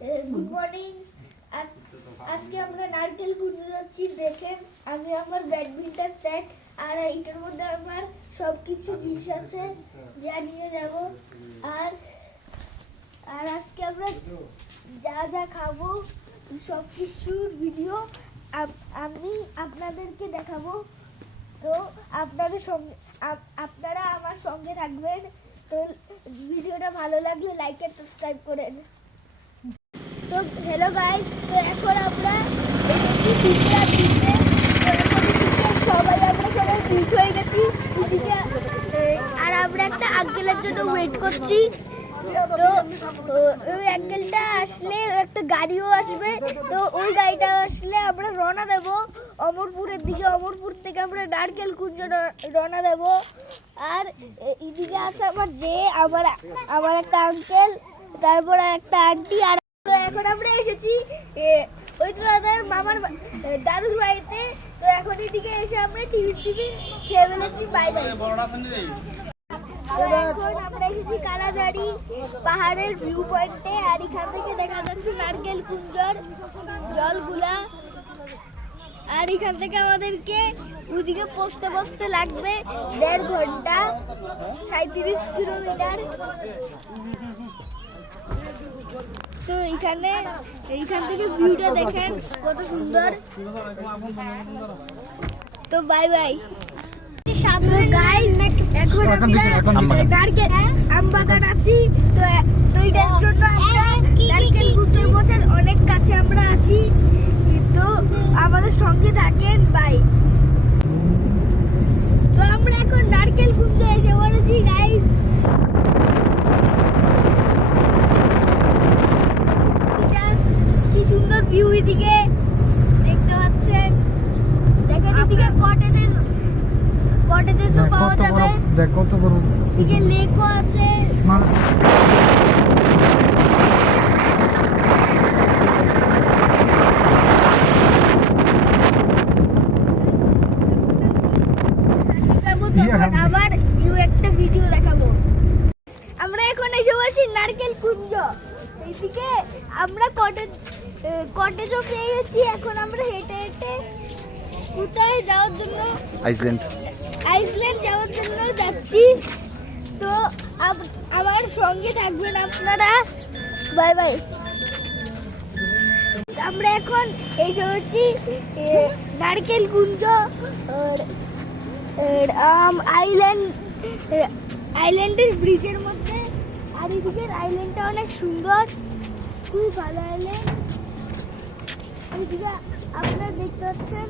Good morning. আজকে আমরা নারকেল কুঞ্জ যাচ্ছি। দেখেন আমি আমার ব্যাডমিন্টন সেট আর এটার মধ্যে আমার সব কিছু জিনিস আছে যা নিয়ে যাব। আর আর আজকে আমরা যা যা খাবো সব কিছুর ভিডিও আমি আপনাদেরকে দেখাবো। তো আপনাদের সঙ্গে আপনারা আমার সঙ্গে থাকবেন। তো ভিডিওটা ভালো লাগলে লাইক আর সাবস্ক্রাইব করেন। তো হ্যালো গাইস, তো এখন আমরা এসেছি পিৎজা দিতে। সবাই মিট হয়ে গেছি আর আমরা একটা আঙ্কেলের জন্য ওয়েট করছি। তো ওই আঙ্কেলটা আসলে একটা গাড়িও আসবে। তো ওই গাড়িটা আসলে আমরা রওনা দেব অমরপুরের দিকে। অমরপুর থেকে আমরা নারকেল কুঞ্জ রওনা দেব। আর এদিকে আছে আমার একটা আঙ্কেল, তারপরে একটা আন্টি। আর তো এখন আমরা এসেছি ওই দাদার মামার দাদুর বাড়িতে। তো এখন এদিকে এসে আমরা টিফিন খেয়ে ফেলেছি। Bye bye. এখন আমরা এসেছি কালাজারি পাহাড়ের ভিউ পয়েন্টে। আর এখান থেকে দেখা যাচ্ছে নারকেল কুঞ্জর জলগুলা। আর এখান থেকে আমাদেরকে ওদিকে পৌঁছতে লাগবে 1.5 ঘন্টা, 37 কিলোমিটার। তো এইখান থেকে ভিউটা দেখেন কত সুন্দর। তো বাই বাই। এখন নারকেল আম বাগান আছি। তো এটার জন্য আমরা নারকেল কুঞ্জের বোঝার অনেক কাছে আমরা আছি। তো আমাদের সঙ্গে থাকেন। বাই। তো আমরা এখন নারকেল কুঞ্জ এসে পড়েছি গাইস। কি সুন্দর ভিউ এদিকে দেখতে পাচ্ছেন। দেখেন এদিকে কটেজেসও পাওয়া যাবে। দেখ কত বড় এদিকে লেকও আছে। আবার একটা ভিডিও দেখাবো। আমরা এখন এসে বসি নারকেল কুঞ্জ। এদিকে আমরা কটেজও পেয়ে গেছি। এখন আমরা হেঁটে হেঁটে কোথায় যাওয়ার জন্য আইসল্যান্ড যাওয়ার জন্য যাচ্ছি। তো আমার সঙ্গে থাকবেন আপনারা। Bye bye. আমরা এখন এসে হচ্ছি নারকেল কুঞ্জ আইল্যান্ডের ব্রিজের মধ্যে। আর এদিকের আইল্যান্ডটা অনেক সুন্দর, খুব ভালো আইল্যান্ড। এদিকে আপনারা দেখতে পাচ্ছেন।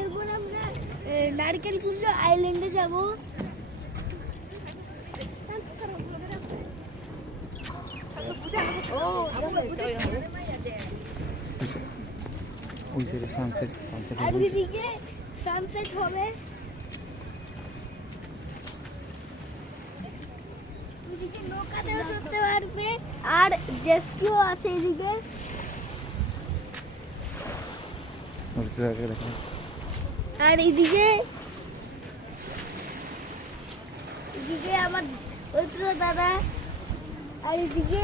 এরপর আমরা নারকেল কুঞ্জ আইল্যান্ডে যাব। আর ওইদিকে সানসেট হবে। এদিকে নৌকাতেও চড়তে পারবে আর জেটস্কিও আছে এদিকে। আর এদিকে আমার দাদা। আর এদিকে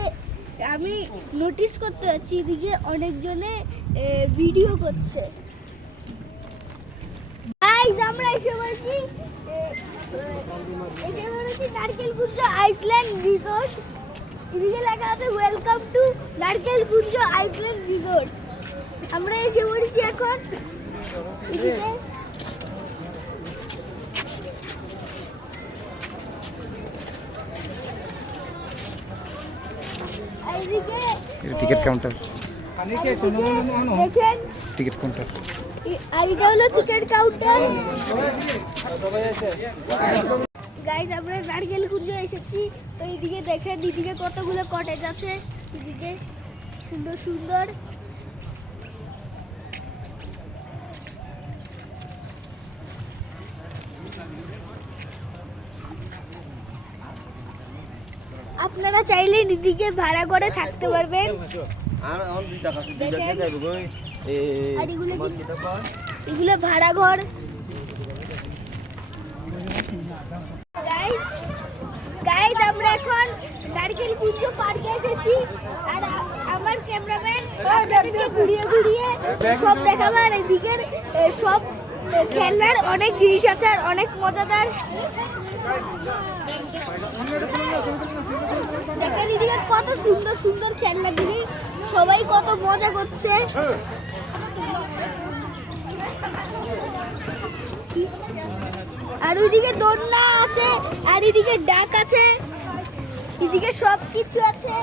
আমি নোটিস করতে পারছি এদিকে অনেকজনে ভিডিও করছে। আমরা এসে বলছি নারকেল কুঞ্জ আইসল্যান্ড রিসোর্ট। এদিকে লেখা আছে ওয়েলকাম টু নারকেল কুঞ্জ আইসল্যান্ড রিসোর্ট। আমরা এসে পড়েছি এখন এদিকে। Ticket counter. দেখেন টিকিট কাউন্টার। আর এটা হলো টিকিট কাউন্টার। গাইস আমরা নারকেল কুঞ্জ এসেছি। তো এইদিকে দেখেন এদিকে কতগুলো কটেজ আছে। এদিকে সুন্দর সুন্দর। আপনারা চাইলে এদিকে ভাড়া করে থাকতে পারবেন। এগুলো ভাড়া ঘর। গাইজ আমরা এখন নারকেল কুঞ্জ পার্কে এসেছি আর আমার ক্যামেরাম্যান আপনাদেরকে ঘুরিয়ে ঘুরিয়ে সব দেখাবো আর এদিকের সব খেলনার অনেক জিনিস আছে আর অনেক মজাদার। দেখেন এদিকে কত সুন্দর সুন্দর খেলনা জিনিস, সবাই কত মজা করছে। আর ওইদিকে দোলনা আছে আর এদিকে ডাক আছে, এদিকে সব কিছু আছে,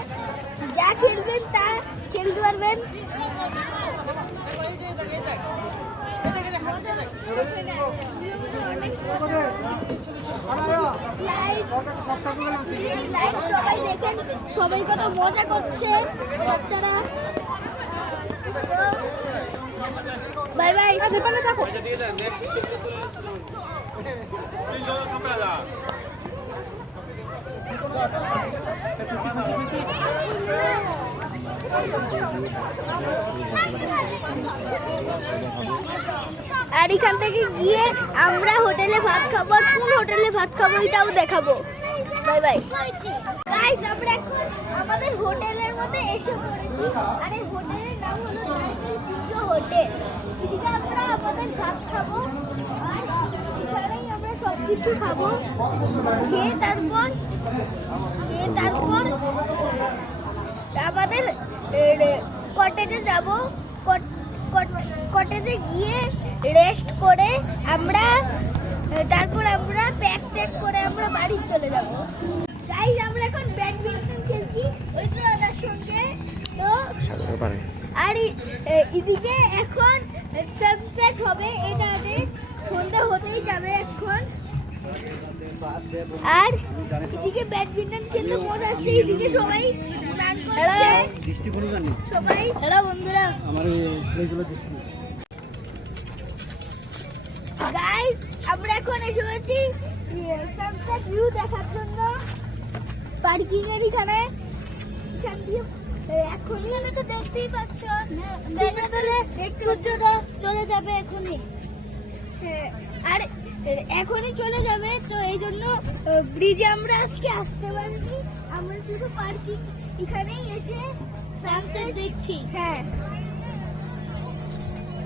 যা খেলবেন তা খেলতে পারবেন। সবাই দেখেন, সবাই কত মজা করছে বাচ্চারা। Bye bye. দেখো আর এখান থেকে গিয়ে আমরা হোটেলে ভাত খাবো, আর কোন হোটেলে ভাত খাবো এটাও দেখাবো। Bye bye. গাইস আমরা এখন আমাদের হোটেলের মধ্যে এসে পড়েছি আর এই হোটেলের নাম হলো নারকেল কুঞ্জ হোটেল। এদিকে আমরা আমাদের ভাত খাবো আর এখানেই আমরা সব কিছু খাবো, খেয়ে তারপর আমাদের কটেজে যাব। কটেজে গিয়ে রেস্ট করে তারপর আমরা প্যাক করে আমরা বাড়ি চলে যাব। গাইস আমরা এখন ব্যাডমিন্টন খেলছি ঐত্রদার সঙ্গে। তো আর এদিকে এখন সানসেট হবে, এটাতে সন্ধ্যা হতেই যাবে এখন। আর এদিকে ব্যাডমিন্টন খেলতে মজা আসছে, এদিকে সবাই স্নান করছে সবাই। হ্যালো বন্ধুরা, গাইস আমরা এখন এসে গেছি সানসেট ভিউ দেখার জন্য পার্কিং এর এখান দিয়ে। এখন এখানে তো দেখতেই পাচ্ছ চলে যাবে এখনই, আর এখনই চলে যাবে। তো এই জন্য ব্রিজে আমরা আজকে আসতে পারিনি, আমরা শুধু পার্কিং এখানেই এসে সানসেট দেখছি। হ্যাঁ,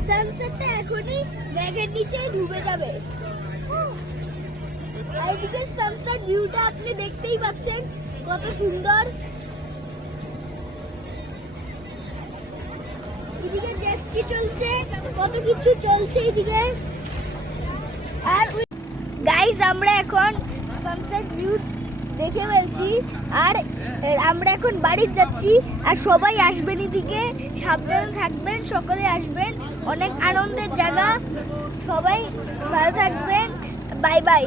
সানসেটটা এখনই ব্যাগের নিচে ডুবে যাবে। এইদিকে সানসেট ভিউটা আপনি দেখতেই পাচ্ছেন কত সুন্দর। এদিকে জেট স্কি চলছে, কত কিছু চলছে এদিকে। আর গাইস আমরা এখন সানসেট ভিউ দেখে ফেলছি আর আমরা এখন বাড়ি যাচ্ছি। আর সবাই আসবেন এদিকে, সাবধানে থাকবেন, সকলে আসবেন, অনেক আনন্দের জায়গা। সবাই ভালো থাকবেন, বাই বাই।